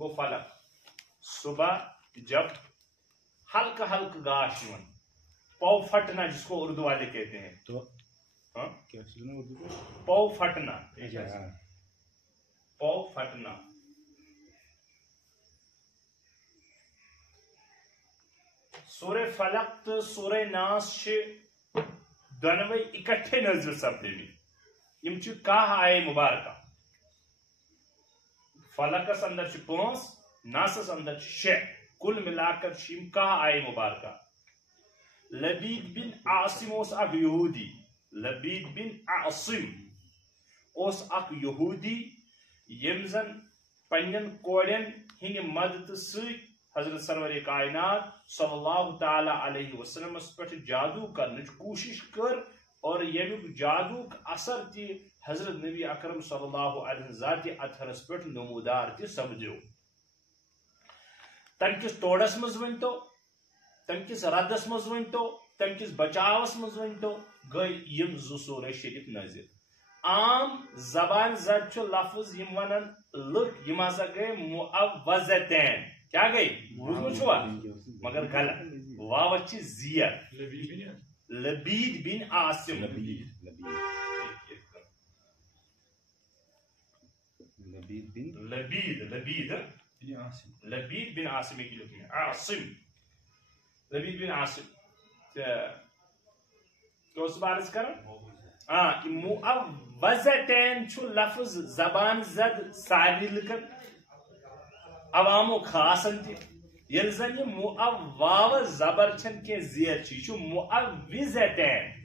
گو فلق صبح جب ہلکا ہلکا گاش پو پھٹنا جس کو اردو والے کہتے ہیں تو پو پھٹنا پو پھٹنا سورہ فلق تو سورہ ناس دونوے اکٹھے نازل سپدے یم کاہ آئے مبارکہ فلقس اندر 5 ناسس اندر 6 کل ملا کر کاہ آئے مبارکہ لبید بن عاصم اس اک یہودی لبید بن عاصم اس اک یہودی یم زن پنین کوڑین ہند مدد ست حضرت سرور کائنات صلی اللہ تعالی علیہ وسلم پہ جادو کرنے کوشش کر اور یمیک جادو اثر تی حضرت نبی اکرم صلی اللہ علیہ ذات اطہرس پہ نمودار تی سپدیو تم کس توڑس مز ونتو تم کس ردس مز ونتو تم کس بچاوس مز ونتو گئی یم زو سورہ شریف نازل عام زبان زد لفظ یم ونن لک یم ہسا گئی معوذتین کیا گئی بوزمت چھوا مگر غلط واو چھ زیر لبید بن عاصم لبید بن عاصم عاصم لبید بن عاصم تو اس بارس کرن معوذتین چھو لفظ زبان زد ساری لکن عوامو خاصن تی یل زن یہ واو زبر چھن کے زیر چھ یہ معوذتین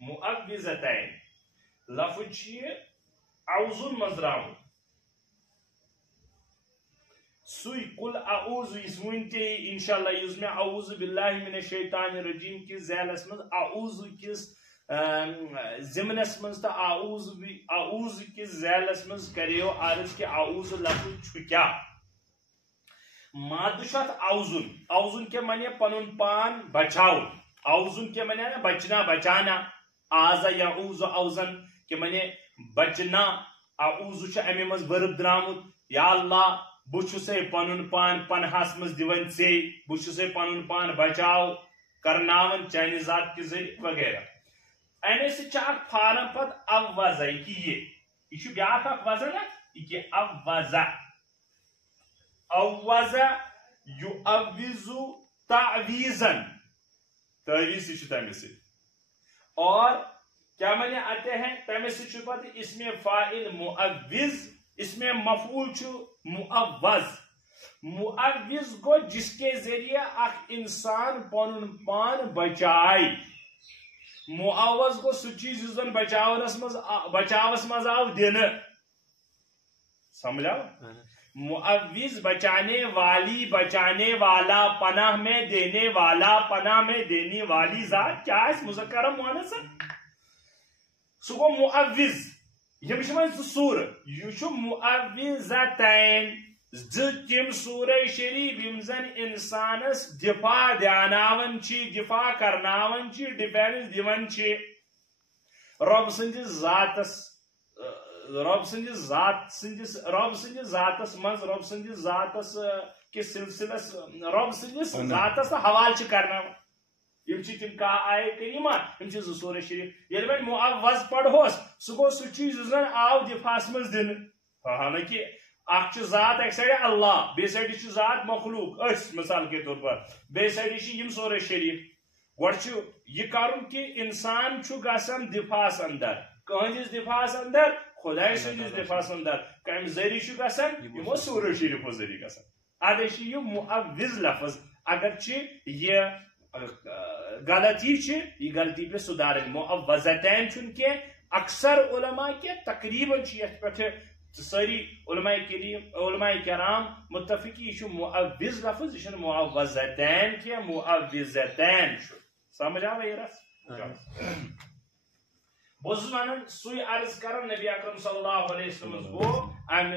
معوذتین لفظ چھ اعوذ مزرام سوی کل اعوذ اس ونتے انشاءاللہ یوز میں اعوذ باللہ من الشیطان الرجیم کی زیلس من اعوذ کس زمنس من تا اعوذ کس زیلس من کریو عرض کے اعوذ لفظ چھو کیا مادشت اعوذن اعوذن کے معنی پنن پان بچاؤ اعوذن کے معنی بچنا بچانا آزا یعوذ اعوذن کے معنی بچنا اعوذ چھ امی مز ورب درامت یا اللہ بچھسے پنن پان پنہاس مز دیون سے بچھسے پنن پان بچاؤ کرناون چانی ذات کی ذریعہ وغیرہ اینے سے چاک فارم پت اوزا یہ بیاک اک وزن یہ اوزا اوزا یعوذ تعویزن تعویز سے تمہیں سے اور کیا معنی آتے ہیں تمہیں سے چھپت اسم فاعل معوذ اس میں مفعول چھو معوذ معوذ گو جس کے ذریعے اخ انسان پنن پان بچائی معوذ گو سو چیز یزن بچاوس مز آو دن سمجھا معوذ بچانے والی بچانے والا پناہ میں دینے والا پناہ میں دینے والی ذات کیا ہے مذکر مؤنث سو گو معوذ یہ سور یہ معوذتین تم سورہ شریف یم زن انسانس دفاع دیاناون چی دفاع کرناون چی ڈیفینس دیون چی رب سندس ذاتس مز رب سندس ذاتس کس سلسلس رب سندس ذاتس حوال چی کرناون یم تم کا آئے کریمہ یم سورہ شریف یل وی معوذ پڑھوس سہ گو سہ چیز زن آو دفاعس مز دن حالانکہ اخ ذات ایک سائڈ اللہ بی سائڈ ذات مخلوق اس مثال کے طور پر بی سائڈ یم سورہ شریف گوڑ یہ کرن کہ انسان گژھان دفاعس اندر کہندس دفاعس اندر خدائے سندس دفاعس اندر کم ذریعہ گژھان یمو سورہ شریفو ذریعہ گژھان ادے یہ معوذ لفظ اگرچہ یہ غلطی یہ غلطی پہ سدھار معوذتین چھ کی اکثر علماء کے تقریباً پہ ساری علماء کرام متفقی یہ معوذ لفظ یہ معوذتین کی معوذتین سمجھ آو یہ رس بہت ونان سوئی عرض کران نبی اکرم صلی اللہ علیہ وسلم گو ام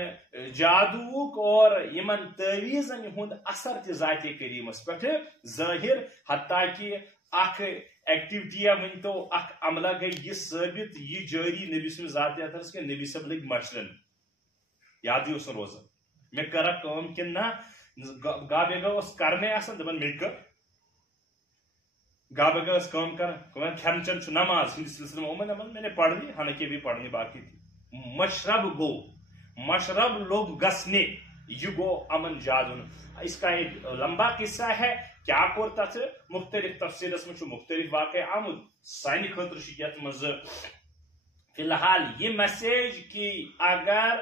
جادوک اور یمن تعویزن ہند اثر تہ ذات کریمس پہ ظاہر حتیٰ کہ اخ ایکٹیویٹی ونتو اخ عملہ گئی یہ ثابت یہ جاری نبی سن ذات اثرس کہ نبی صاحب لگ مچرن یاد اس روزان میں کرا کام کن نہ گا بیگا اس کرنے آسان دپان میں کر گا بیگا اس کام کر کھین چن چھ نماز ہندی سلسلے میں نماز میں نے پڑھ لی حالانکہ بھی پڑھنی باقی تھی مشرب گو مشرب لوگ گسنے یہ گو امن جادون اس کا ایک لمبا قصہ ہے کیا کور تت مختلف تفسیرس میں مختلف واقع آمد سانہ خاطر یت مز فی الحال یہ میسیج کہ اگر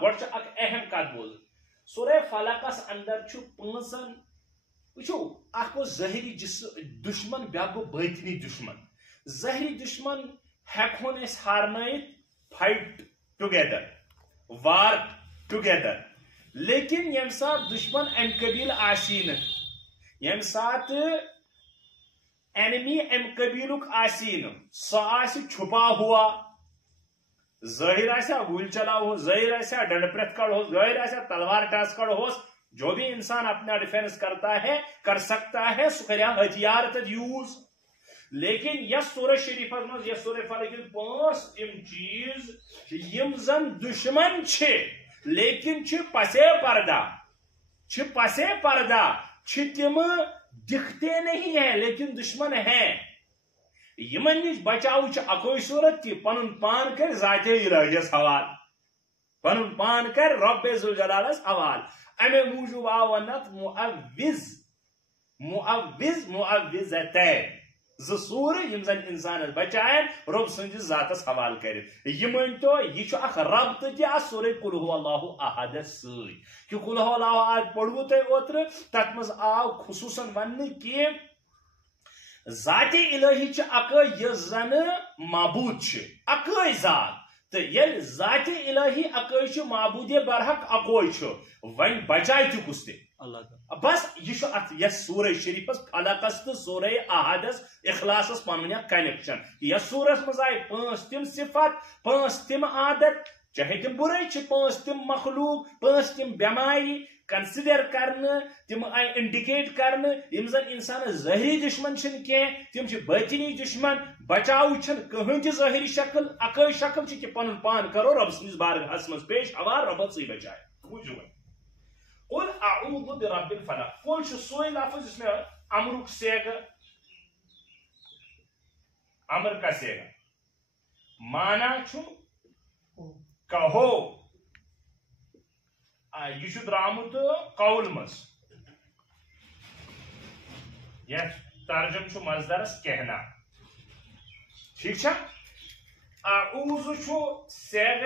گوڑ اک اہم کت بوز سورہ فلقس اندر پانچن وچو اخ گو ظاہری دشمن بیا گو باطنی دشمن ظاہری دشمن ہیکون اس ہارنائت فائٹ ٹوگیدر وار ٹوگیدر لیکن یم سات دشمن ام قبیل آسین یم سات اینمی ام قبیلک آسین سو آسی چھپا ہوا ظاہر آسا گول چلا ہو ظاہر آسا ڈنڈ پرت کڑ ہو ظاہر آسا تلوار ٹاس کڑ ہو جو بھی انسان اپنا ڈیفینس کرتا ہے کر سکتا ہے سو کریا ہتھیار تک یوز لیکن یس سورہ شریف مز یس سورہ فلق پانچ تم چیز یم زن دشمن چھ لیکن چھ پسے پردہ چھ تم دکھتے نہیں ہیں لیکن دشمن ہیں یمن نش بچاو چھ اکوئی صورت کہ پنن پان کر ذات الہیس حوال پنن پان کر رب ذوالجلالس حوال امے موجوب آو ونت معوذتین زور یم زن انسان بچائن رب سندس ذاتس حوال کر یہ مانتو یہ اخ رب تہ سورہ قل هو اللہ احد سی کہ قل هو اللہ احد پڑھو تہ اوتر تت مز آو خصوصاً ون کہ ذات الہی اکے یس زن معبود اکے ذات تو یل ذات الہی اکے معبود برحق اکوے ون بچائے تہ کس تہ بس یہ یس سورہ شریفس فلقس تو سورہ احدس اخلاصس پن کنیکشن یس سورس مز آئی پانچ تم صفت پانچ تم عادت چاہے تم برے پانچ تم مخلوق پانچ تم بیماری کنسیڈر کرنے تم آئی انڈیکیٹ کرنے یم زن انسان ظاہری دشمن چھن کی تم چھ باطنی دشمن بچاو چھن کہن تہ ظاہری شکل اکے شکل چھ کہ پن پان کرو رب سندس بارگاہس مز پیش حوال رب سی بچائے بوجھو قل اعوذ برب الفلق قل چھ سوئی لفظ جس میں امرک سیگ امر کا سیگ مانا چھ کہو یہ درامت قول مز یہ ترجم چھ مصدرس کہنا ٹھیک چھ اعوذ چھ سیغ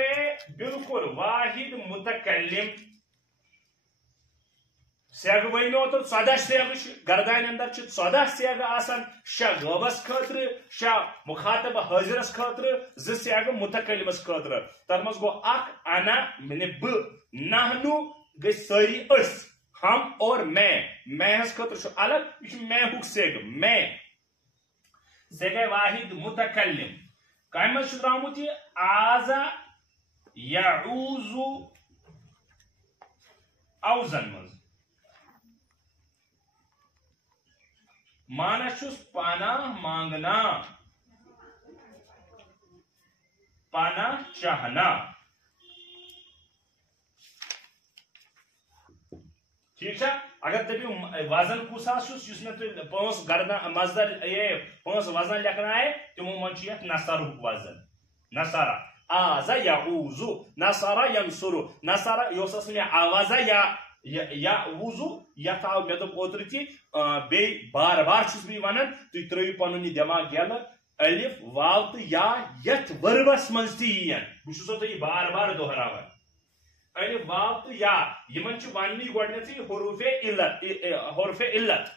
بالکل واحد متکلم سیغ ونو تو 14 سیغ گردان اندر 14 سیغ آسان شا غوبس خاطر شا مخاطب حاضرس خاطر ز سیغ متکلمس خاطر تر مز گو اخ انا من ب نحنو گئی ساری اس ہم اور میں ہس خاطر شو الگ یہ میں ہک سیغ میں سیغ واحد متکلم کائم شو درامت یہ آزا یعوذ اوزن مز مانا چھس پناہ مانگنا پناہ چاہنا ٹھیک ہے اگر تبھی وزن کس اس میں تو پانچ گردان مصدر یہ پانچ وزن لکھنا ہے تمو من چھ نصر وزن نصر آزا یعوذ نصر ینصر نصر یہ اس میں آواز یا وضو یت آو مے دپ اوتر تہ بی بار بار چھس بی ونان تھی ترو پن دماغ یل الف واو تو یا یت وربس مز تین بہ تھی بار بار دہراوان الف واو تو یا یمن چھ وننی گۄڈنیتھٕے حروف علت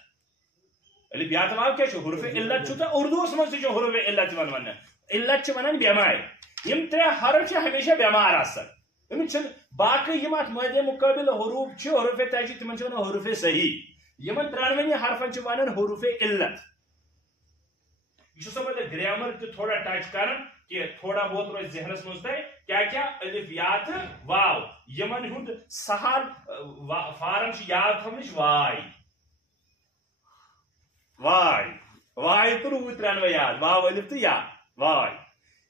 الف یا تو واو کیا چھ حروف علت چھ تو اردوس مز تہ حروف علت ون علت چھ ونان بیمار یم ترے حرف چھ ہمیشہ بیمار آسان باقی یم ات مادے مقابل حروف چھ حروف تاجی تمن چھ ونان حروف صحیح یمن ترانونی حرفن چھ ونان حروف علت یہ سب گرامر تہ تھوڑا ٹچ کران کہ تھوڑا بہت روز ذہنس مز کیا الف یا تو واو یمن ہند سہل فارم یاد تھونچ وائے وائے وائے تو روت ترنوے یاد واو الف تو یا وائے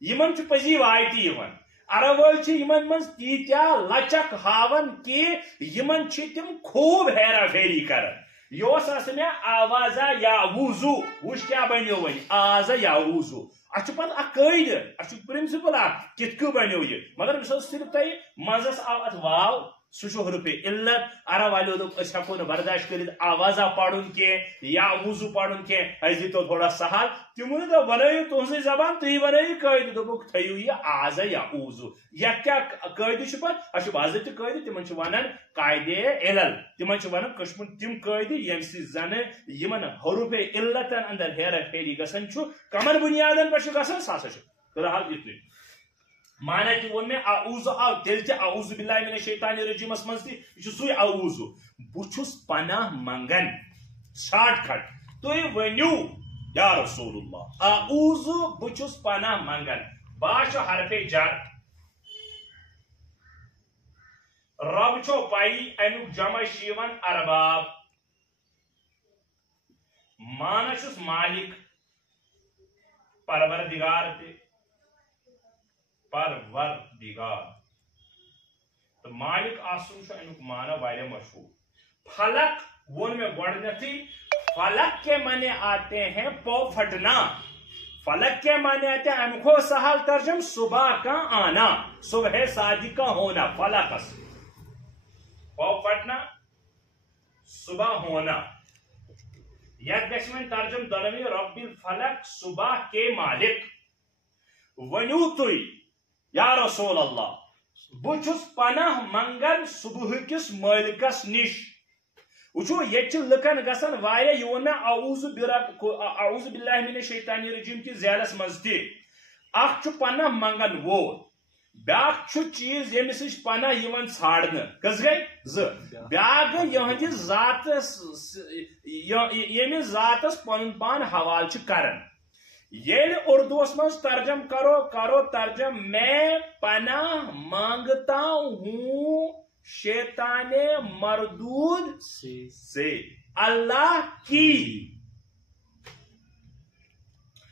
یمن پزی وائے تی یوان عرب ول یمن مز تیتیا لچک ہاون کہ یمن تم خوب ہیرا پھیری کران یہ مے آوازہ یا وضو وچ کیا بنو ون آزا یا وضو اتھ پتہ اخ قاعدہ اتھ پرنسپل اخ کت بنو یہ مگر بس صرف تہ مزس آو ات واو سہ حرف علت عرب والو دوپ اس ہیکو نہ برداشت کرت آوازہ پڑھن کی یا وضو پڑھن کی اس دیتو تھوڑا سہل تمو نے بنائی تہذی زبان تھی بنائی قاعدہ دوپک تھیو یہ آزا یا وضو یا کیا قاعدہ چھ پت اچھ باضابطہ قاعدہ تمن چھ ونان قاعدہ علل تمن چھ ونان قسم تم قاعدہ یم سی زن یمن حروف علتن اندر ہیرا پھیری گسن چھ کمن بنیادن پر چھ گسن ساسا چھ ترحال اتنی مانا کہ وہ میں اعوذ آو تیل چھ اعوذ باللہ من الشیطان الرجیم اس منز تھی یہ سوی اعوذ بچھس پناہ منگن شارٹ کٹ تو یہ ونیو یا رسول اللہ اعوذ بچھس پناہ منگن باش حرف جر رب چھو پائی امیک جمع شیون ارباب مانا چھس مالک پروردگار تے پروردگار تو مالک آسن امیک معنی واریاہ مشہور فلک ون میں گوڑنیتھی فلک کے معنی آتے ہیں پو پھٹنا فلک کے معنی آتے ہیں ہم کو سہل ترجم صبح کا آنا صبح صادق کا ہونا فلکس پو پھٹنا صبح ہونا یک گشمن ترجم دلوی رب الفلک صبح کے مالک ونیو توی یا رسول اللہ بچھس پناہ منگن صبح کس مالکس نش وچو یہ لکن گسن واریاہ یہ ون اعوذ باللہ من الشیطان الرجیم کی ذیلس مز تہ اخ پناہ منگن وول بیاکھ چیز یمس نش پناہ یوان ژھانڈن کس گئی بیاکھ گئی یہندس ذاتس یمس ذاتس پن پان حوالہ کرن یل اردوس مز ترجم کرو ترجم میں پناہ مانگتا ہوں شیطان مردود سے اللہ کی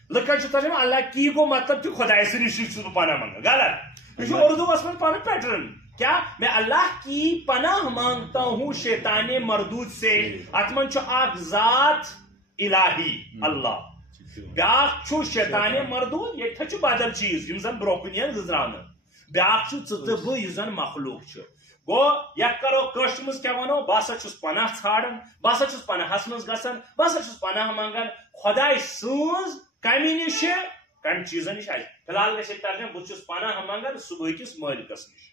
لکھن ترجم اللہ کی کو مطلب کہ خدا سے نش پناہ مانگا غلط یہ اردوس مز پن پیٹرن کیا میں اللہ کی پناہ مانگتا ہوں شیطان مردود سے ات من اخ ذات الہی اللہ بیاکھ شیطان مردود یہ بدل چیز یم زن برونکن گزران بیاکھ ژٕ بہٕ یُس زن مخلوق گو یک کرو کٲشر مز کیا ونو بہ ہسا چھس پناہ ژھانڈان بہ ہسا چھس پناہس مز گژھان بہ ہسا چھس پناہ منگان خدائے سٕنٛز کمہِ نش کم چیزن نش آئی فی الحال گژھِ ترجم بہٕ چھس پناہ منگان صبح کس مالکس نش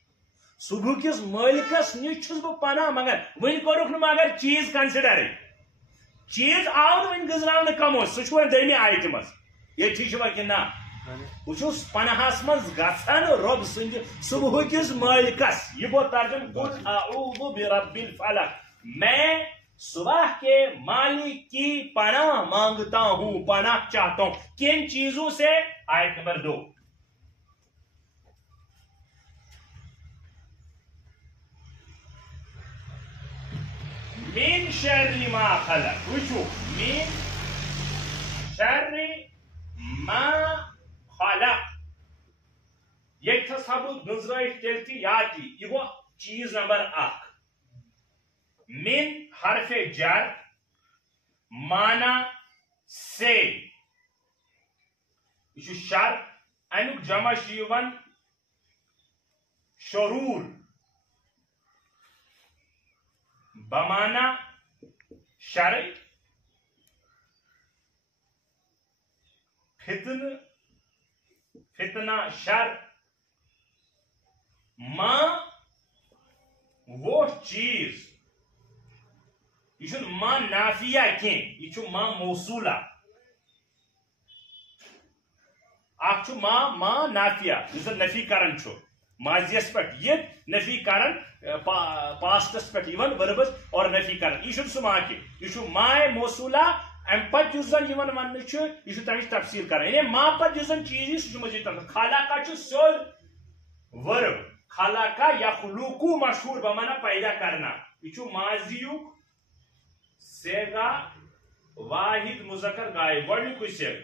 صبح کس مالکس نش چھس بہٕ پناہ منگان ون کوٚرُکھ نہٕ مگر چیز کنسڈر چیز آو ون گزران کمو سہ دمہ آیت مز یہ کہ نا بہس پناہس مز گھان رب سند صبح کس مالکس یہ گو ترجم قل اعوذ برب الفلق میں صبح کے مالک کی پناہ مانگتا ہوں پناہ چاہتا ہوں کن چیزوں سے آیت نمبر 2 من شر ما خلق وشو من شر ما خلق یہ تصابت نظر تیلتی یاتی یہ وہ چیز نمبر 1 من حرف جر مانا سے یہ شر امیک جمع شیون شرور بمانا شر فتنہ شر ماں وہ چیز یہ ماں نافیہ کی یہ ماں موصولہ اخ ماں نافیہ جس نفی کرن ماضیس پہ یہ نفی کرن پاسٹس پہ وربس اور نفی کرن یہ سہ ماں کی یہ ماء موصولہ ام پت یس زن یوان ون یہ تمچ تفصیل کر یعنی ما پت یس زن چیز سہ مزید خلقہ سیود ورب خلقہ یخلقو مشہور بمانا پیدا کرنا یہ ماضیک سیگا واحد مذکر غائب گۄڈنیُکُے سیگ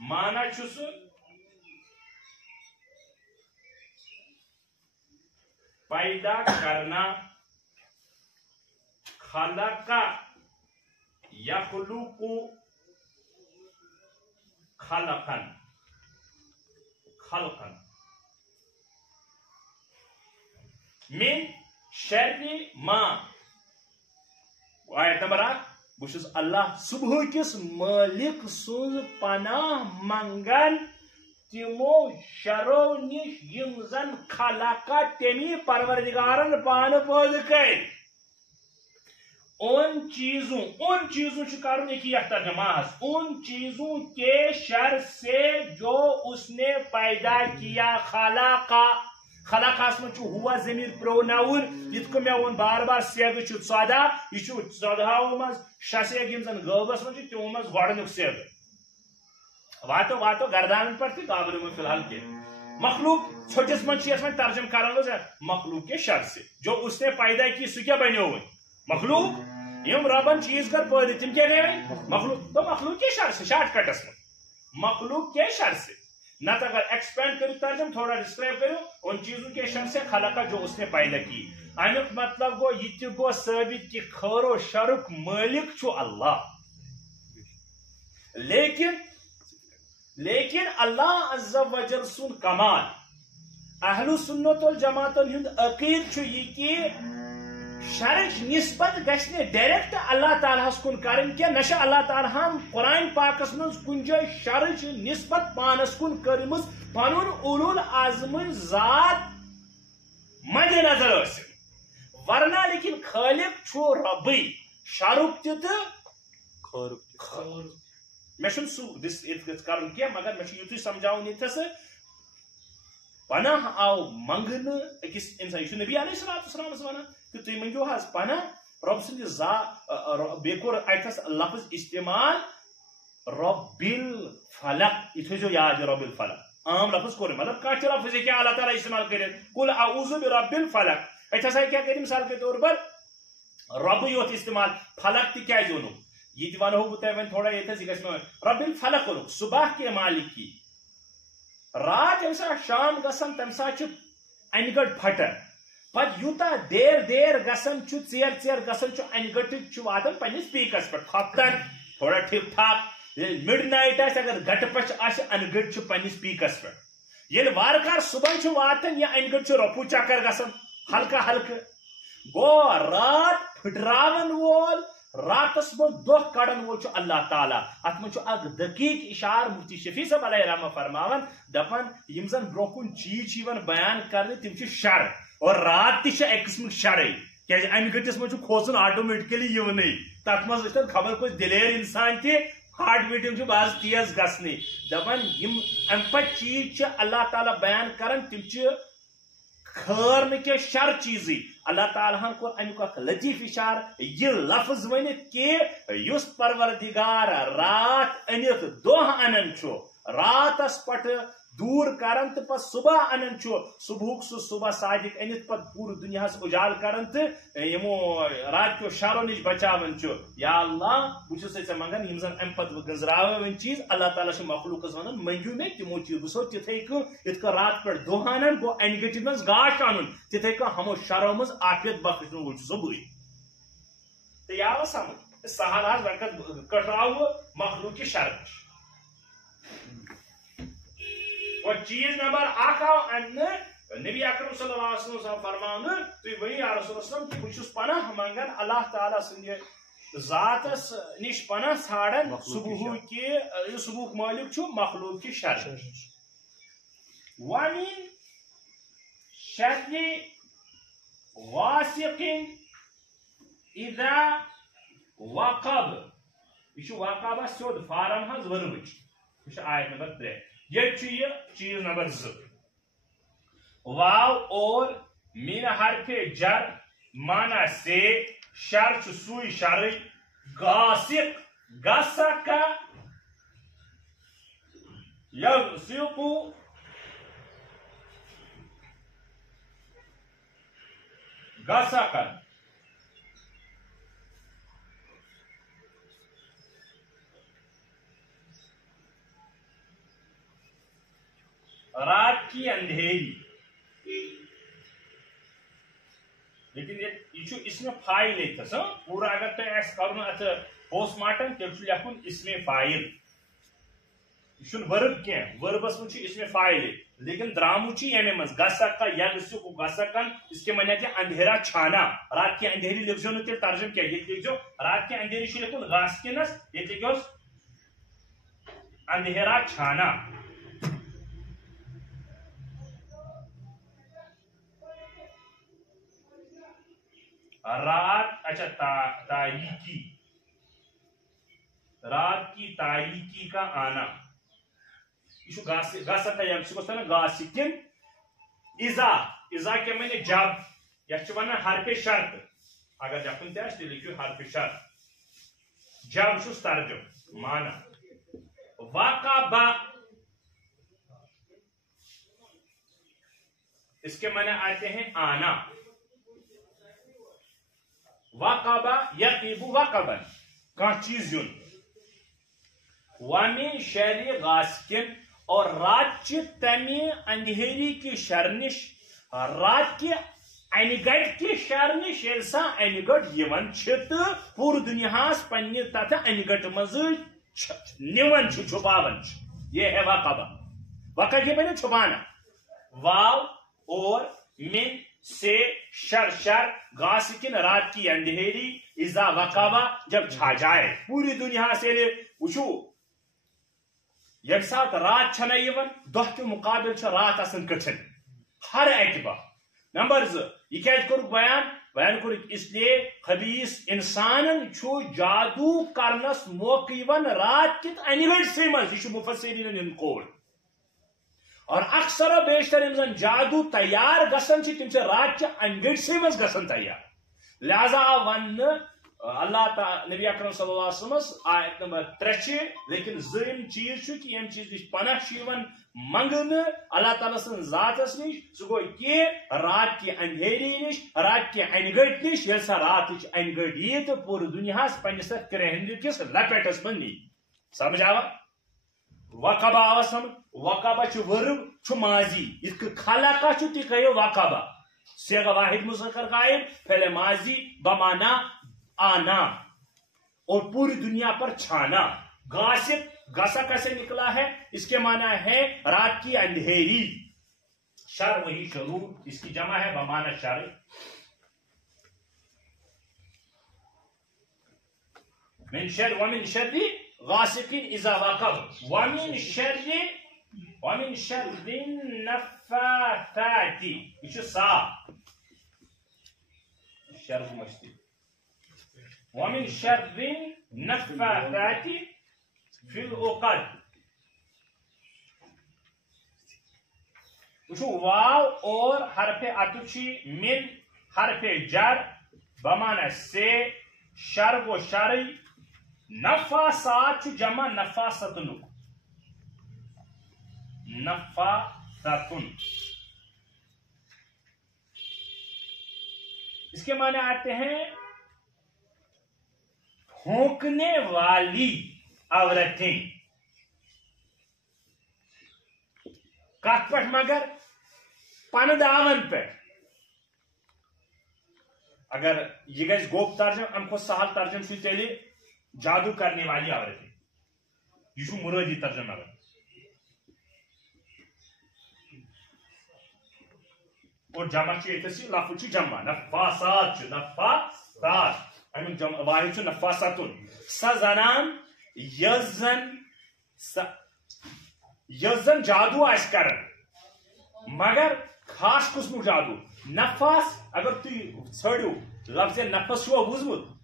مانا چھُس پیدا کرنا خلقہ یخلق خلقن خلقن من شر ما آیت نمبر 8 بہٕ اللہ صبح کس مالک سن پناہ منگن تمو شرو نش یم زن خلقہ تمی پروردگارن پان پٲدٕ کر ان چیزوں کرن ایک ترجمہ ان چیزوں کے شر سے جو اس نے پیدا کیا خلقہ من ہوا ضمیر پروناؤن یت کو میں ون بار بار سیگ ژۄدہ یہ ژۄدہو مز شےٚ سیگ یم زن غٲبس من تمو مز گۄڈنیُک سیگ واتو گردان پر تہ گابرو میں فی الحال کے مخلوق چھٹس من یس میں ترجم کران مخلوق کے شر سے جو اس نے پیدا کی سہ کیا بنو مخلوق یم ربن چیز کر پٲدٕ تم کیا گئے مخلوق تو مخلوق کے شر سے شارٹ کٹس میں مخلوق کے شر سے نہ تو اگر ایکسپینڈ کرو ترجم تھوڑا ڈسکرائب کرو ان چیزوں کے شر سے خلقہ جو اس نے پیدا کی امیک مطلب گو یہ گو ثابت کہ خیر و شرک مالک چھو اللہ لیکن اللہ عز و جل سن کمال اہل سنت والجماعت ہند عقید چھو یہ کہ شرچ نسبت گھنے ڈائریکٹ اللہ تعالیٰ کن کرن کی نہ اللہ تعالیٰ قرآن پاکس من کن جائے شرچ نسبت پانس کن کرم پن اولو العزم ذات مد نظر ورنہ لیکن خالق چھو ربی شرک میں سہ کرن کی مگر میں یوت سمجھاؤن یتس پناہ آو منگن اکس انسان یہ نبی علیہ السلام ونان کہ تھی منگو حض پناہ رب سندس بیٚیہِ کوٚر اتس لفظ استعمال رب الفلق یہ تھو یاد رب الفلق عام لفظ کوٚر مطلب کانٛہہ تہِ لفظ ہیٚکہِ اللہ تعالیٰ استعمال کٔرِتھ قل اعوذ برب الفلق اتھ ہسا کیا کٔرِتھ مثال کے طور پر رب یوت استعمال فلق تہِ کیازِ ووٚنُکھ یہ تہِ ونہو بہٕ تۄہہِ وۄنۍ تھوڑا ییٚتھس یہِ گژھِ رب الفلق ووٚنُکھ صبح کے مالک کی رات یم سات شام گسان تم سات ان گٹ پھٹن پتہ یوتا دیر گسان ژیر گسان ان گٹ واتان پنس پیکس پہ ہفتن تھوڑا ٹھیک ٹھاک مڈ نائٹ اگر گٹ پچ ان گٹ پنس پیکس پہ یل وارکار صبح واتان یہ ان گٹ رپو چکر گسان ہلکہ گو رات پھٹراون وول راتس من دہ کڑن وول اللہ تعالیٰ ات من اک دقیق اشار مفتی شفیع صاحب علیہ رحمہ فرماون دپان یم زن برونہ کن چیز بیان کرنے تم شر اور رات تہ ایک قسمک شرے کیازِ امہ گٹس من کھوژن آٹومیٹکلی یونے تک مز خبر کس دلیر انسان تہ ہارٹ بیٹنگ باز تیز گھنی دپان یم ام پتہ چیز اللہ تعالیٰ بیان کران تم خیر نہ شر چیزی اللہ تعالیٰ کو امیک اخ لطیف اشار یہ لفظ ونت کہ اس پروردگار رات انت دہ انان راتس پٹ دور کران تو پہ صبح انان صبح سہ صبح صادق انت پہ پور دنیا اجال کران تو یمو رات کو شرو نش بچاون یا اللہ بہت ژے منگان یم زن ام پتہ گنزراو ون چیز اللہ تعالیٰ مخلوقس ونان منگو مے تمو چیز بسو تتھے یت کہ رات پہ دہ انان گو ان گٹی مز گاش ان تتھے کہ ہمو شرو مز عافیت بخشن وول بے تو یہ سمجھ سہل آج وقت کٹراو مخلوق کی شر اور چیز نمبر اخ آو ان نبی اکرم صلی اللہ علیہ وسلم فرمان تھی ورنو یا رسول اللہ کہ بہت پناہ منگان اللہ تعالیٰ سند ذاتس نش پناہ ژھانڈان صبح کہ صبح مالک مخلوق کی شر ومن شر واسق اذا وقب یہ وقب سیود فارم ہز ورمچ یہ آیت نمبر 3 یہ چیز نمبر 2 واو اور مین حرف جر مانا سے شر سوئی شر غاسق غسق یغسق غسق رات کی اندھیری لیکن یہ اس میں فائل اتس پورا اگر تھی کرن ات پوسٹ مارٹم تیل لکھن اس میں فائل یہ ورب کی وربس من اس میں فائل لیکن درامو یمے مز غسق یغسق غسقن اس کے معنی اندھیرا چھانا رات کی اندھیری لکھو نا تیل ترجم کیا یہ لکھو رات کی اندھیری لکھن غاسقنس یہ لکھو اندھیرا چھانا رات اچھا تاریکی رات کی تاریکی کا آنا یہ غسق یغسق غاسقن اذا کے معنی جب یہ حرف شرط اگر لکھن تہ لکھو حرف شرط جب چھس ترجم مانا وقب اس کے معنی آتے ہیں آنا وقب یقیب وقبا کان چیز یون ومن شر غاسقن اور رات چہ تمی اندھیری کی شرنش رات کی انگٹ کی شرنش یل سا انگٹ یون تو پور دنیا پنہ تتھ انگٹ مز نون چھپاون یہ ہے وقبہ وقب یہ بنے چھپانا واو اور من سے شر شر غاسقن رات کی اندھیری اذا وقبہ جب چھا جائے پوری دنیا سے وچو یک ساتھ رات چھنا یون دہ کے مقابل چھ رات آسن کٹھن ہر اعتبار نمبر 2 یہ کیا کرک بیان کرک اس لیے خبیث انسانن چھو جادو کرنس موقع یون رات کت انگٹ سے مز یہ مفسرین ہند قول اور اکثر و بیشتر انسان جادو تیار گسن تم رات چہ انگٹ سے مز گسن تیار لہذا ون اللہ تعالی نبی اکرم صلی اللہ علیہ وسلم آیت نمبر 3 لیکن زم چیز کہ یم چیز نش پناہ منگن اللہ تعالی سن ذاتس نش سہ گو کہ رات کی اندھیری نش رات کی انگٹ نش یل سا رات انگٹ یہ تو پور دنیا پنس کرہند کس لپیٹس من نی سمجھ آوا وقبہ آوا سمجھ وقبہ ورب چھ ماضی اس خلقہ چھ تی کہو وقبہ صیغہ واحد مذکر غائب فعل ماضی بمانا آنا اور پوری دنیا پر چھانا غاسق غسق سے نکلا ہے اس کے معنی ہے رات کی اندھیری شر وہی شرور اس کی جمع ہے بمانا شر من شر ومن شر غاسق اذا وقب ومن شر النفاثات یہ سا شر مشتی ومن شر النفاثات في العقد واو اور حرف عطف من حرف جر بمعنی سے شر و شرع نفاسات جمع نفاستن نفاستن اس کے معنی آتے ہیں پھونکنے والی عورتیں کت پہ مگر پن داون پہ اگر یہ گھس گوپ ترجم ام کو سہل ترجم سے تیلے جادو کرنے والی عورتیں یہ مرادی ترجمہ اگر اور جمع چیسی لفظ جمع نفاسات نفاسات واحد نفاستن سا زنان یزن جادو آس کرن مگر خاص قسم جادو نفاس اگر تھی ژھڑو لفظ نفس چھو بوزمت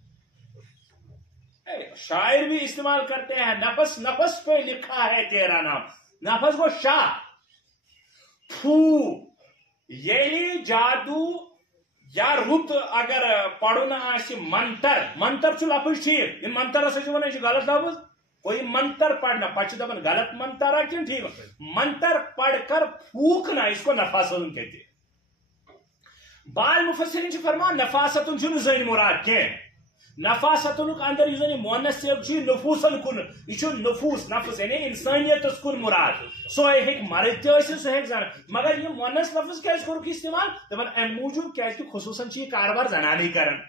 شاعر بھی استعمال کرتے ہیں نفس نفس پہ لکھا ہے تیرا نام نفس کو شاہ پھو یعنی جادو یا رت اگر پڑھن منتر منتر لفظ ٹھیک ان منترس ونان یہ غلط لفظ کوئی منتر پڑھنا پتہ دپان غلط منتر کن ٹھیک منتر پڑھ کر پھونکنا اس کو نفاست کہتے بعض مفسرین فرمان نفاست زن مراد کی نفاست اندر یہ مونس نفوسن کن یہ نفوس نفس یعنی انسانیت کن مراد سو ہیک مرد تہ سو ہیک زن مگر یہ مونس لفظ کیا کورک استعمال دپان ام موجود کیا خصوصاً یہ کاربار زنانے کران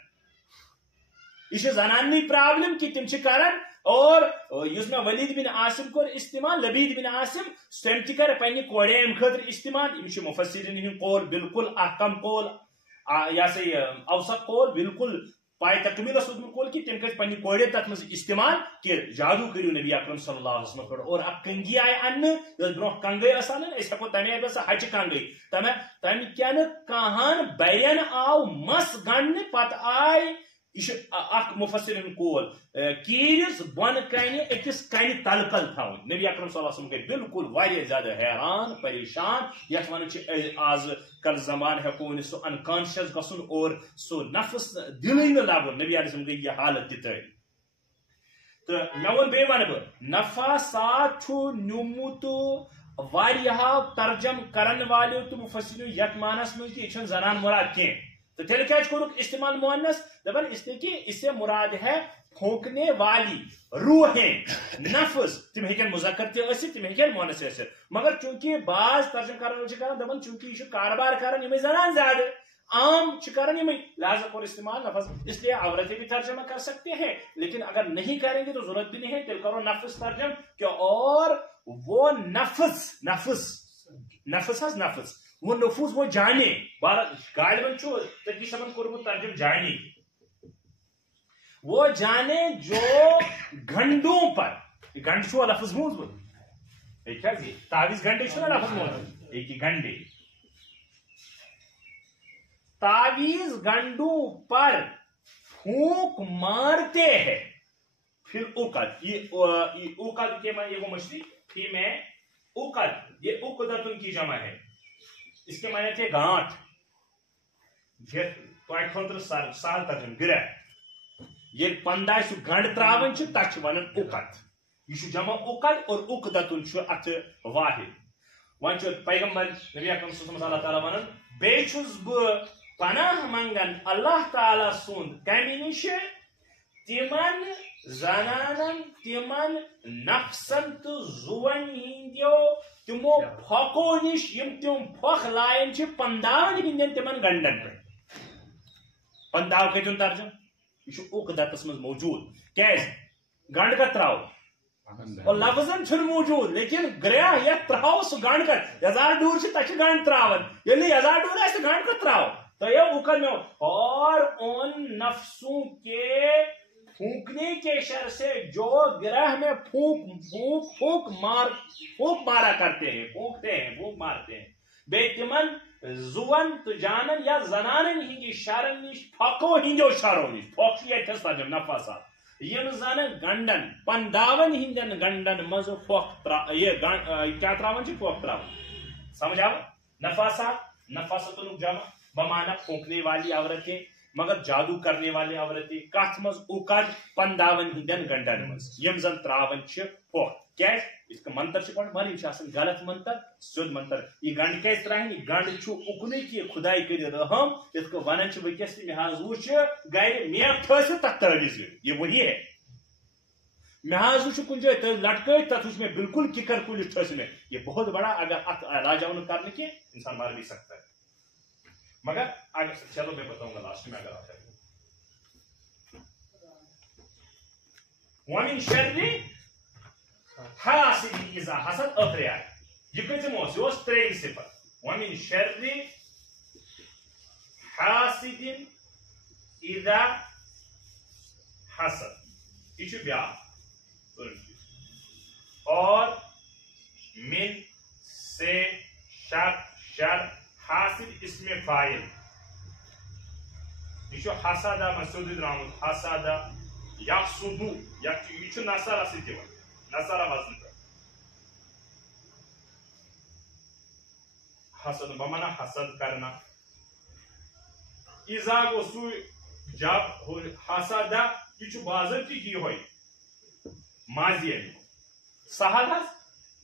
یہ زنانی پرابلم کہ تم کران اور اس میں ولید بن عاصم کور استعمال لبید بن عاصم تم تہ کر پنہ کورِ ام خاطر استعمال یہ مفسرین ہند قول بالکل احکم قول یا سے اوسط قول بالکل پائے تکمیل صدم قول کہ تم کر پنہ کورِ تک مز استعمال کہ جادو کرو نبی اکرم صلی اللہ علیہ وسلم پر اور اب کنگی آئے ان برو کنگے آسان اس ہکو تمہ آئی بس ہچ کنگے تم کیا کہان برین آو مس گن پت آئی یہ مفسرین قول کیرس بن کن اکس کن تلکل تھون نبی اکرم صلی اللہ علیہ وسلم گئی بالکل واریاہ زیادہ حیران پریشان یت ون آز کل زمان ہیکو سہ انکانشیس گھن اور سہ نفس دل لبن نبی علیہ وسلم گئی یہ حالت تاری تو مے ون بی ون بہ نفاسات نیومت واریاہو ترجم کرن والو تو مفسرین یت معنس مز یہ زنان مراد کی تو تیل کیا کورک استعمال مؤنث دپان اس نے کہ اس سے مراد ہے پھونکنے والی روحیں نفس تم ہیکن مذکر تہ ٲسِتھ تم ہیکن مؤنث ٲسِتھ مگر چونکہ بعض ترجمہ کرن وٲلۍ چھِ کران دپان چونکہ یہ کاربار کران یمے زنان زیادہ عام کران یمے لہذا کور استعمال نفس اس لیے عورتیں بھی ترجمہ کر سکتے ہیں لیکن اگر نہیں کریں گے تو ضرورت بھی نہیں ہے تیل کرو نفس ترجم کہ اور وہ نفس نفس نفس has نفس وہ نفوس وہ جانے غالباً تقی صاحب کورمت ترجم جانے وہ جانے جو گھنڈوں پر گھنڈ چھو لفظ موت تعویذ گھنڈے چھو لفظ موت ایک ہی گھنڈے تعویذ گھنڈوں پر پھونک مارتے ہیں پھر اوقد یہ اوقد کے معنی وہ مچھلی تھی میں اوقد یہ اوقدتن کی جمع ہے اس کے معنی تھے گانٹ خاطر سال ترجم گرہ یہ پندہ سہ گنڈ تراون تک ونان اوقد یہ جمع اوقد اور اوقدتن ات واحد ون پیغمبر نبی اکرم صلی اللہ علیہ وسلم اللہ تعالیٰ ونان بیچھس بہ پناہ منگن اللہ تعالیٰ سند کمی نش تمن زنانن تمن نفسن تو زون ہندیو تمو پھکو نش یم تم پھک لائن پنداون ہندین تمن گنڈن پہ پنداو کتن ترجم یہ اوقدتس مز موجود کیز گنڈ کر تراو اور لفظن چھن موجود لیکن گریا یہ تراو سہ گنڈ کر یزار ڈور تک گنڈ تراون یعنی یزار ڈور آس گنڈ کر تراو تو یہ اوقد میں اور ان نفسوں کے پھونکنے کے شر سے جو گرہ میں پھونک مارا کرتے ہیں پھونکتے ہیں پھونک مارتے ہیں بے تمن زون تو جانن یا زنانن ہندی شرن نش پھکو ہندو شرو نش پھوک یہ ترجم نفاسات یم زن گنڈن پنداون ہندن گنڈن مز پھوک یہ کیا تراون پھوک تراون سمجھ آو نفاسات نفاستن جمع بمانا پھونکنے والی عورتیں مگر جادو کرنے والے عورتیں کت مز اوقد پنداون ہندین گنڈن مز یم زن تراون پھوک کیاز اس کا منتر پڑھ مگر یہ غلط منتر سیود منتر یہ گنڈ کیس ترائیں یہ گنڈ اکن کہ خدائی کر رحم یت ونان ونکس مہاز وچ گر میپ تھو تک تعویذ یہ وہی ہے مہاز وچ کن جائے لٹکے تک وچ میں بالکل ککر کلس ٹھس میں یہ بہت بڑا اگر ات علاج آؤ کرنے کی انسان مار بھی سکتا ہے مگر اگر چلو میں بتاؤں گا لاسٹ میں اگر آپ ومن شر حاسد اذا حسد آخر آئے یہ کتم یہ تریم صفت ومن شر حاسد اذا حسد یہ بیا اور من سے شر حاسد اسم فاعل یہ حسد مسعود درامت حسد یحسد یہ نصر ست نصر وزن حسد بمانا حسد کرنا ایزا گو سو جب حسد یہ باضابطہ یہ ماضی سہل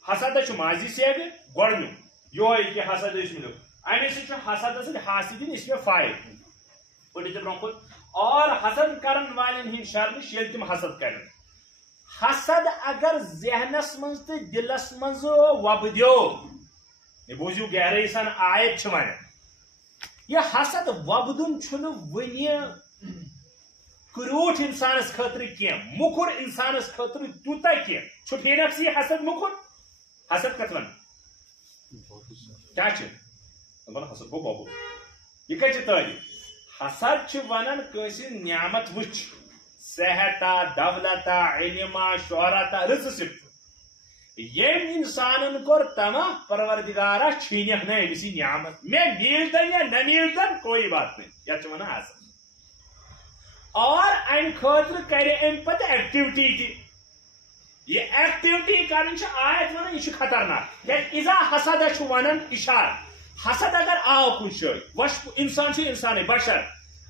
حسد ماضی سیگ گۄڈنیُک یہ کہ حسد ملو امے سۭتۍ حسد سۭتۍ حاسدین اس میں فائل پڑھتے برو کن اور حسد کرن والن ہند شر نش یل تم حسد کرن حسد اگر ذہنس من تو دلس مز وبدیو یہ بوزیو گہرائی سان آیت ون یہ حسد وبدن ونی کروٹ انسانس خاطر کی مکر انسانس خاطر تیوتہ کی فی نفسی حسد مکر حسد کت ون کیا حسد گو بابو یہ کت تعریف حسد ونان کنسی نعمت وچ صحتا دولتا علما شہرتا رز صفت یم انسان کور تمام پروردگارہ چھینک نا امسی نعمت میں میلتن یا نہ میلتن کوئی بات نہیں یہ ونان حسد اور ام خاطر کرے ام پتہ ایکٹیویٹی تھی یہ ایکٹیویٹی کرن آیت ونان یہ خطرناک اذا حسد ونان اشار حسد اگر آو کن جائے انسان انسان بشر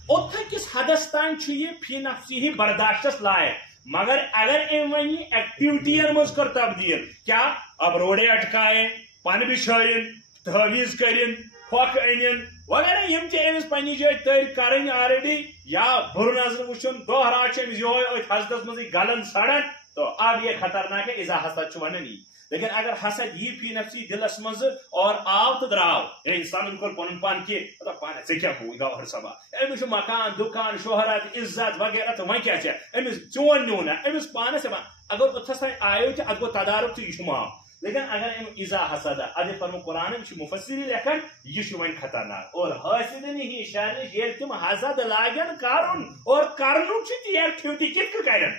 اوتھا کس حدس تان یہ فی نفسی ہی برداشتس لائق مگر اگر ام ونی ایکٹیویٹین مز کر تبدیل کیا اب روڑے اٹکائے پن بچھائن تحویز کرن پھوکھ ان وغیرہ یم تہ امس پنہ جائے تر کرن آلریڈی یا بر نظر وچن دہ رات امس یہ حسدس مز گلن سڑن تو اب یہ خطرناک ہے اذا حسد ونان لیکن اگر حسد یہ فی نفسی دلس مز اور آو تو دراو انسان کور پن پان کی پان ٹھیک گوہر صبا امس مکان دکان شہرت عزت وغیرہ تو وی کیا امس چون نیون امس پانس اگر اتھس تین آئو تو ات گو تدارک تو یہ معاف لیکن اگر ام اذا حسد ادے فرمو قرآن مفسری لکھن یہ ون خطرناک اور حاسدن ہی شر یل تم حسد لاگن کرن اور کرنو ایکٹیویٹی کت کرن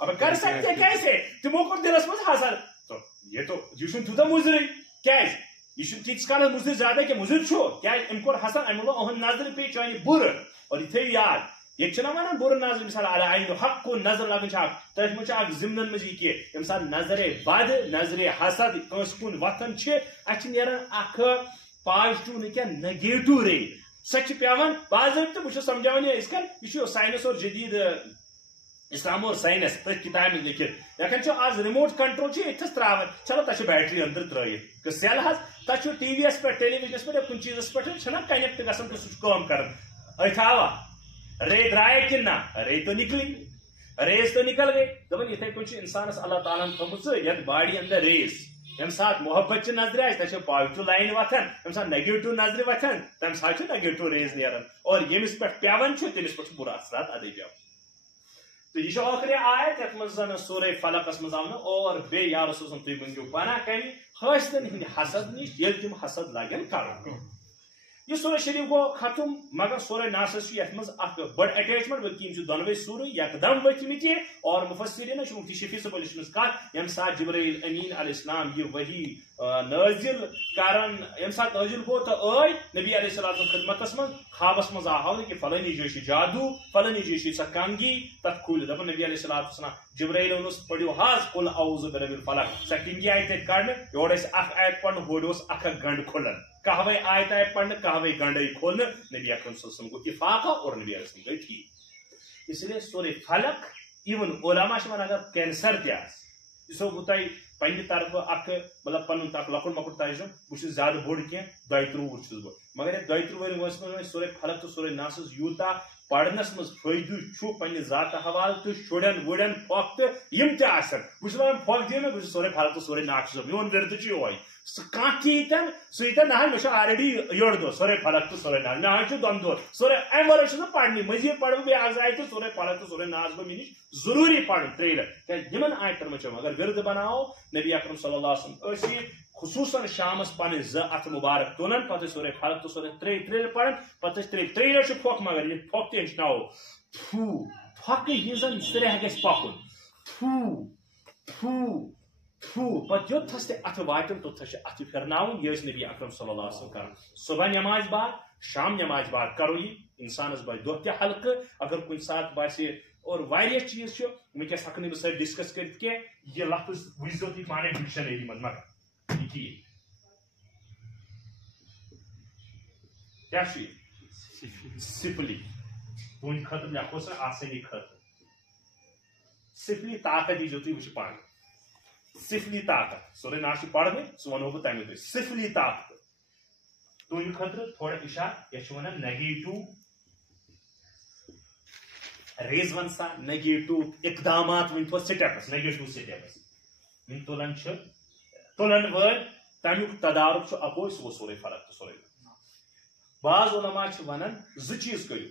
اب کر سکتے کیسے تمو کو دلس مز حسد تو یہ تیوتہ مضر یہ تیس کالس مضر زیادہ کہ مضر کیا ام کور حسد ام اہن نظر پی چانہ بر اور یہ تھو یاد یہ چھنا ونان بر نظر مثال علی عین حق کو نظر لگن حق تر مجھ اک ضمن مجھ یہ یم سات نظر بد نظر حسد کنس کن وتن اچ نیران اخ پازٹو نہ کیا نگیٹو رے سچ پیوان باضابطہ بہ سمجھاون اس کن یہ سائنس اور جدید اسلام اور سائنس تھی کتاب میں لکھت یہ آج ریموٹ کنٹرول اتس تراان چلو تک بیٹری اندر ترائت تو سیل تک ٹی وی یس پہ ٹیلی ویژنس پہ کن چیز پہ کنیکٹ گا تو سہ کر ات آوا رے درائے کن نا رے تو نکلی ریز تو نکل گئی دپان اتھے کن انسانس اللہ تعالیٰ تھومت یت باڈی اندر ریز یم سات محبت نظر آئے تک پازٹو لائن وتھان یم سات نیگیٹو نظر وتھان تمہ سات نیگیٹو ریز نیران اور یمس پہ پیوان تمس پہ برا اثرات ادے پیوان تو یہ آخری آیت یت مز زن سورہ فلقس مز آمن اور بے یا رسول تھی ونگو پناہ کمی حاسدن ہند حسد نش یل تم حسد لاگن کرن یہ سورہ شریف گو ختم مگر سورہ ناصر یت مز اخ بڑ اٹیچمنٹ بلکہ دونوے سورہ یکدم ورتمت اور مفسرین مفتی شفیع صاحب لچھمس کت یم سات جبرائیل امین علیہ السلام یہ وحی نازل کرن یم سات نازل گو تو آئی نبی علیہ السلام خدمتس من خوابس مز آو کہ فلانی جائے جادو فلانی جائے سا کنگی تک کھول دپان نبی علیہ السلام جبرائیل ونس پڑھو حاض قل اعوذ برب الفلق سا کنگی آئی تک کڑ یور اخ آیت پڑھ ہور اخ گنڈ کھلن کہوے آیت آئے پڑھنے کہوے گنڈے کھولنے نبی اکرم صلی اللہ علیہ وسلم کو اتفاقہ اور نبی علیہ السلام گئی ٹھیک اس لیے سورہ فلق ایون علماء شمان اگر کینسر تیاس اس کو بتائی پنی طرف اک مطلب پن تک لکٹ مکٹ تجم بس زیادہ بوڑ کی 23 وُہر چھس بہ مگر یہ 23 ؤری وس من سورہ فلق تو سورہ ناس یوتا پڑھنس مز فائدہ پنہ ذات حوالہ تو شرین وڑین پھوک تو یم تہ آسن بس پھوک دے بس سورہ فلق تو سورہ ناس میون ورد یہ کھانا تیتن سیتن نہ مجھے آلریڈی یڑ دہ سورہ فلق تو سورہ ناس مے دون دور سورہ ام ورے پڑھنی مزید پڑھ بہ آئے تو سورہ فلق تو سورہ ناس بہ مے نش ضروری پڑھ 3 لٹ یمن آیتن مجھے اگر ورد بناؤ نبی اکرم صلی اللہ علیہ وسلم خصوصاً شامس پن ات مبارک تلن پتہ سورہ فلق تو سورہ 3 پڑھن پتہ 3 لٹ پھوک مگر یہ پھوک تہ ہو تھو پھوکہ ہن سرح گھ پکن تھو تھو تھو پتہ یوتھس تہ ات واتن توتھس ات پھرناون یہ نبی اکرم صلی اللہ علیہ وسلم کران صبح نماز بعد شام نماز بعد کرو یہ انسانس بچ دہ تہ حلقہ اگر کن سات باسے اور واریاہ چیز ونکس ہکہ نہ بہ ڈسکس کرت کی یہ لفظ وچو تھی پانے ڈکشنری من مگر یہ کیا سفلی تہند خطر لکھو سا آسانی خطر سفلی طاقت یہ تھی وچ پان سفلی طاقت سورے نا پڑھنے سہ ونو بہ تمے سفلی طاقت تہند خطر تھوڑا اشارہ یہ ونان نیگیٹو ریز ون سا نیگیٹو اقدامات ون تو سٹیپس نیگیٹو سٹیپس ون تلن ول تمیک تدارک اپوز سہ سورے فرق تو سورے بعض علماء ونان ز چیز کرو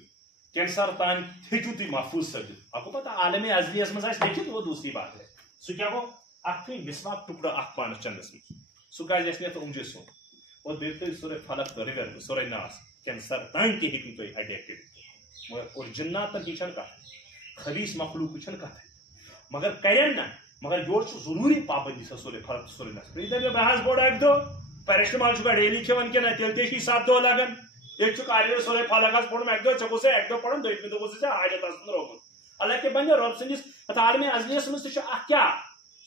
کینسر تان ہیکو تھی محفوظ سپدت آپ کو پتہ عالم ازلیس مز لیکھت وہ دوسری بات ہے سہ کیا گو اخ مسواک ٹکڑا اخ پانس چندس مز سہ گژھِ نہٕ اوٚنٛگجہِ سُن اور بیٚیہِ سورے فلق تو رِور سورے ناس کینسر تان تہِ ہیٚکِو تُہۍ اٹیک کٔرِتھ مگر اور جناتن ہی چھنہٕ کتھ خبیث مخلوق چھنہٕ کتھ مگر کرن نا مگر یور ضروری پابندی سا سورے فرق سورے ناس دپہِ بہٕ حظ بوٚڑ اکہِ دۄہ پیرسٹمال چھُکھا ڈیلی کھٮ۪وان کِنہٕ تیٚلہِ تہِ چھِ 7 دۄہ لگان یہ کالج سورے فلق پوٚرمُت اکہِ دۄہ ژےٚ گوٚژھ اکہِ دۄہ پرُن دوٚیمہِ دۄہ گوٚژھ ژےٚ حاجت آسُن روگُن حالانکہ بنہِ رۄب سٕنٛدِس عالمِ ازلیس منٛز تہِ چھُ اکھ کیٛاہ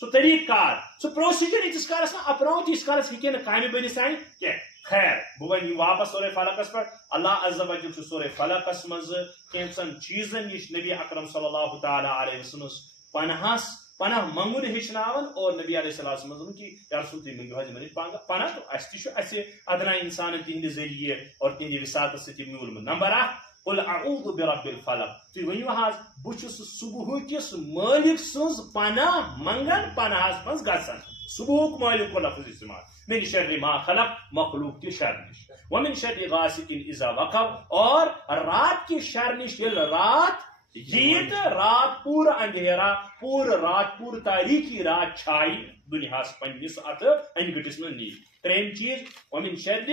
سُہ طریقہٕ کار سُہ پروسیجر ییٖتِس کالس نہٕ اپناو تیٖتِس کالس ہیٚکہِ نہٕ کامہِ بٔنِتھ سانہِ کینٛہہ خیر بہٕ وَنہٕ واپس سورے فلقس پٮ۪ٹھ اللہ عز وجل چھُ سورے فلقس منٛز کینٛژن چیٖزن نِش نبی اکرم صلی اللہ تعالیٰ علیہ وسلم پناہ منگُن ہیٚچھناوان اور نبی علیہ السلام ووٚن کہ یا رسول تُہۍ مٔنگِو حظ یِمن نِش پناہ تہٕ اَسہِ تہِ چھُ اَسہِ ادنا انسانن تِہنٛدِ ذٔریعہِ اور تِہنٛدِ وِساطت سۭتۍ میوٗلمُت نمبر 1 قل اعوذ برب الفلق تُہۍ ؤنِو حظ بہٕ چھُس صبحُکِس مٲلِک سٕنٛز پناہ منگان پناہس منٛز گژھان صبحُک مٲلِک کو لفظ استعمال من شر ما خلق مخلوق کے شر نش ومن شر غاسق اذا وقب اور رات کے شر نش یل رات یہ رات پورا اندھیرا پورا رات پورا تاریخی رات چھائی دنیا پنس ات انگٹس من نی تریم چیز ومن شر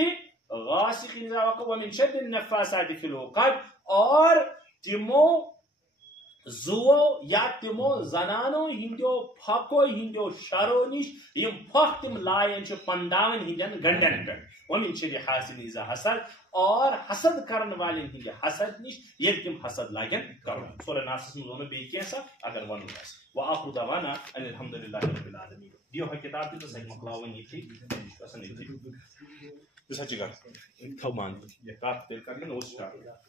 غاسق اذا وقب ومن شر النفاثات فی العقد اور تمو زو یا تمو زنانو ہندو پھکو ہندو شرو نش یم پھک تم لائن پنداون ہندین گنڈن پہ ومن شر حاسد اذا حسد اور حسد کرن والن ہند حسد نش یل تم حسد لاگن کرن سورہ ناس من بی کیسا اگر ون واخر دعوانا ان الحمد للہ رب العالمین دیو کتاب تہ مکلاون یہ سچ گھر تھو مان یہ کات تیل کرنے نو سٹارٹ